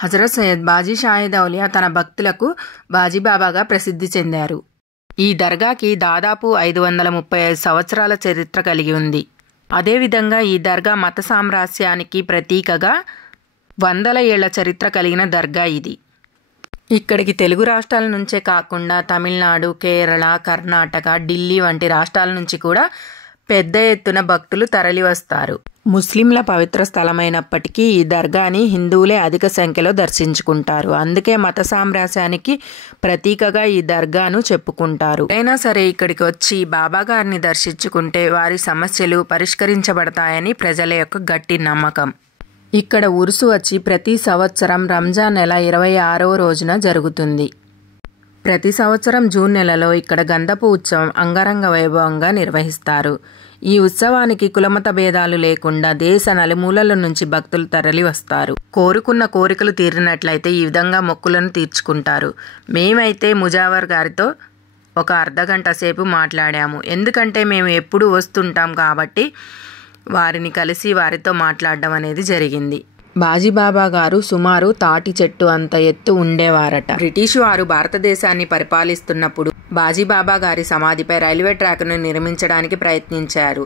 హజరత్ సయ్యద్ బాజీ షాహిద్ ఔలియా తన భక్తులకు బాజీబాబాగా ప్రసిద్ధి చెందారు. ఈ దర్గాకి దాదాపు 535 సంవత్సరాల చరిత్ర కలిగి ఉంది. అదేవిధంగా ఈ దర్గా మత సామరస్యానికి ప్రతీకగా వందల ఏళ్ల చరిత్ర కలిగిన దర్గా ఇది. ఇక్కడికి తెలుగు రాష్ట్రాల నుంచే కాకుండా తమిళనాడు, కేరళ, కర్ణాటక, ఢిల్లీ వంటి రాష్ట్రాల నుంచి కూడా పెద్ద ఎత్తున భక్తులు తరలివస్తారు. ముస్లింల పవిత్ర స్థలమైనప్పటికీ ఈ దర్గాని హిందువులే అధిక సంఖ్యలో దర్శించుకుంటారు. అందుకే మత సామరస్యానికి ప్రతీకగా ఈ దర్గాను చెప్పుకుంటారు. అయినా సరే ఇక్కడికి వచ్చి బాబాగారిని దర్శించుకుంటే వారి సమస్యలు పరిష్కరించబడతాయని ప్రజల యొక్క గట్టి నమ్మకం. ఇక్కడ ఉరుసు వచ్చి ప్రతి సంవత్సరం రంజాన్ నెల 26వ రోజున జరుగుతుంది. ప్రతి సంవత్సరం జూన్ నెలలో ఇక్కడ గంధపు ఉత్సవం అంగరంగ వైభవంగా నిర్వహిస్తారు. ఈ ఉత్సవానికి కులమత భేదాలు లేకుండా దేశ నలుమూలల నుంచి భక్తులు తరలి వస్తారు. కోరుకున్న కోరికలు తీరినట్లయితే ఈ విధంగా మొక్కులను తీర్చుకుంటారు. మేమైతే ముజావర్ గారితో ఒక అర్ధగంట సేపు మాట్లాడాము. ఎందుకంటే మేము ఎప్పుడు వస్తుంటాం కాబట్టి వారిని కలిసి వారితో మాట్లాడడం అనేది జరిగింది. బాజీబాబా గారు సుమారు తాటి చెట్టు అంత ఎత్తు ఉండేవారట. బ్రిటిష్ వారు భారతదేశాన్ని పరిపాలిస్తున్నప్పుడు బాజీబాబా గారి సమాధిపై రైల్వే ట్రాక్ను నిర్మించడానికి ప్రయత్నించారు.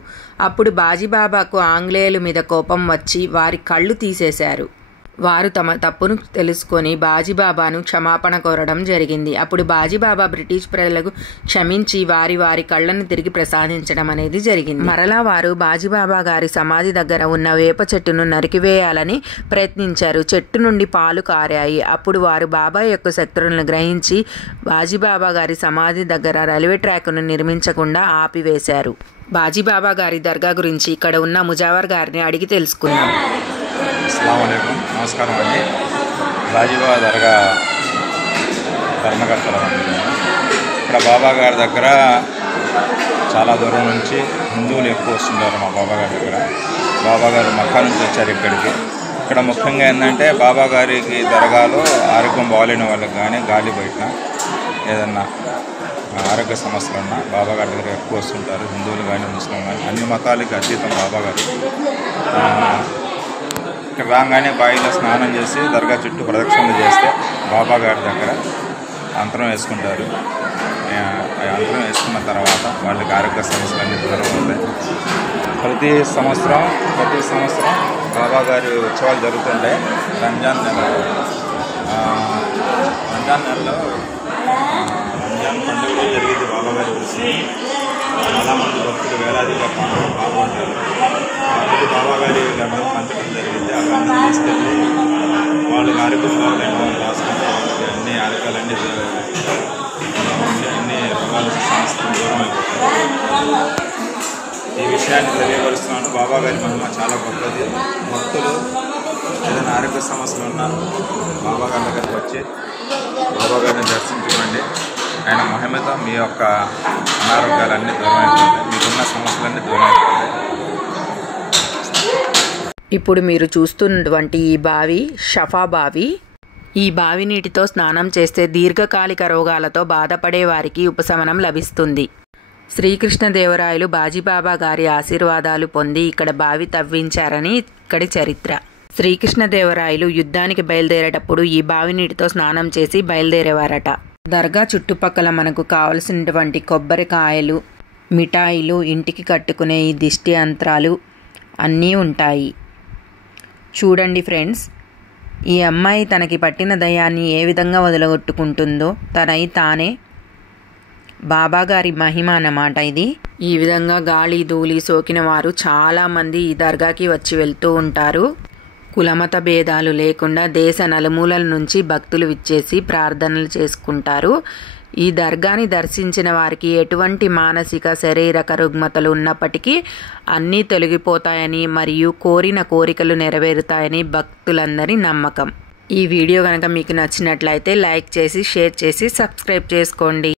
అప్పుడు బాజీబాబాకు ఆంగ్లేయుల మీద కోపం వచ్చి వారి కళ్ళు తీసేశారు. వారు తమ తప్పును తెలుసుకొని బాజీబాబాను క్షమాపణ కోరడం జరిగింది. అప్పుడు బాజీబాబా బ్రిటిష్ ప్రజలకు క్షమించి వారి కళ్ళను తిరిగి ప్రసాదించడం అనేది జరిగింది. మరలా వారు బాజీబాబా గారి సమాధి దగ్గర ఉన్న వేప చెట్టును నరికివేయాలని ప్రయత్నించారు. చెట్టు నుండి పాలు కారాయి. అప్పుడు వారు బాబా యొక్క శక్తులను గ్రహించి బాజీబాబా గారి సమాధి దగ్గర రైల్వే ట్రాక్ను నిర్మించకుండా ఆపివేశారు. బాజీబాబా గారి దర్గా గురించి ఇక్కడ ఉన్న ముజావర్ గారిని అడిగి తెలుసుకున్నాం. అస్సలాముఅలైకుం, నమస్కారం అండి. బాజీబాబా దర్గా ధర్మకర్తలు అండి. ఇక్కడ బాబా గారి దగ్గర చాలా దూరం నుంచి హిందువులు ఎక్కువ వస్తుంటారు. మా బాబా గారి దగ్గర బాబా గారు మక్కా నుంచి వచ్చారు ఇక్కడికి. ఇక్కడ ముఖ్యంగా ఏంటంటే బాబా గారికి దర్గాలో ఆరోగ్యం బాగాలేని వాళ్ళకి కానీ గాలి బయట ఏదన్నా ఆరోగ్య సమస్యలు ఉన్నా బాబా గారి దగ్గర ఎక్కువ వస్తుంటారు. హిందువులు కానీ ముస్లిం కానీ అన్ని మతాలకి అతీతం బాబా గారు. ఇక్కడ రాగానే బావిలో స్నానం చేసి దర్గా చుట్టూ ప్రదక్షిణలు చేస్తే బాబా గారి దగ్గర అంతరం వేసుకుంటారు. అంతరం వేసుకున్న తర్వాత వాళ్ళకి ఆరోగ్య సమస్యలన్నీ దూరం అవుతాయి. ప్రతి సంవత్సరం బాబా గారి ఉత్సవాలు జరుగుతుంటాయి. రంజాన్ నెలలో రంజాన్ పండుగ జరిగింది. బాబా గారి ఉత్సవం చాలామంది భక్తులు వేలాదిగా పాల్గొంటారు. అప్పుడు బాబా గారి గంధం పంచడం జరిగింది. ఆ గంధం తీసుకెళ్ళి వాళ్ళకి ఆరోగ్యం బాగాలేని వాళ్ళు రాసుకుంటే వాళ్ళకి అన్ని ఆరోగ్యాలన్నీ అన్ని రోగాల సమస్యలు దూరం అయిపోతాయి. ఈ విషయాన్ని తెలియపరుస్తున్నాను. బాబా గారి మహిమ చాలా గొప్పది. భక్తులు ఏదైనా ఆరోగ్య సమస్యలు ఉన్నా బాబా గారి దగ్గరకు వచ్చి బాబా గారిని దర్శించుకోండి. ఆయన మహిమతో మీ యొక్క అనారోగ్యాలన్నీ దూరం అయిపోతాయి. మీకున్న సమస్యలన్నీ దూరం అయిపోతాయి. ఇప్పుడు మీరు చూస్తున్నటువంటి ఈ బావి షఫా బావి. ఈ బావి నీటితో స్నానం చేస్తే దీర్ఘకాలిక రోగాలతో బాధపడే వారికి ఉపశమనం లభిస్తుంది. శ్రీకృష్ణదేవరాయలు బాజీబాబా గారి ఆశీర్వాదాలు పొంది ఇక్కడ బావి తవ్వించారని ఇక్కడి చరిత్ర. శ్రీకృష్ణదేవరాయలు యుద్ధానికి బయలుదేరేటప్పుడు ఈ బావి నీటితో స్నానం చేసి బయలుదేరేవారట. దర్గా చుట్టుపక్కల మనకు కావలసినటువంటి కొబ్బరికాయలు, మిఠాయిలు, ఇంటికి కట్టుకునే ఈ దిష్టి యంత్రాలు అన్నీ ఉంటాయి. చూడండి ఫ్రెండ్స్, ఈ అమ్మాయి తనకి పట్టిన దయ్యాన్ని ఏ విధంగా వదలగొట్టుకుంటుందో తనై తానే. బాబాగారి మహిమ అన్నమాట ఇది. ఈ విధంగా గాలి ధూళి సోకిన వారు చాలామంది ఈ దర్గాకి వచ్చి వెళ్తూ ఉంటారు. కులమత భేదాలు లేకుండా దేశ నలుమూలల నుంచి భక్తులు విచ్చేసి ప్రార్థనలు చేసుకుంటారు. ఈ దర్గాని దర్శించిన వారికి ఎటువంటి మానసిక శారీరక రుగ్మతలు ఉన్నప్పటికీ అన్నీ తొలగిపోతాయని మరియు కోరిన కోరికలు నెరవేరుతాయని భక్తులందరి నమ్మకం. ఈ వీడియో కనుక మీకు నచ్చినట్లయితే లైక్ చేసి, షేర్ చేసి, సబ్స్క్రైబ్ చేసుకోండి.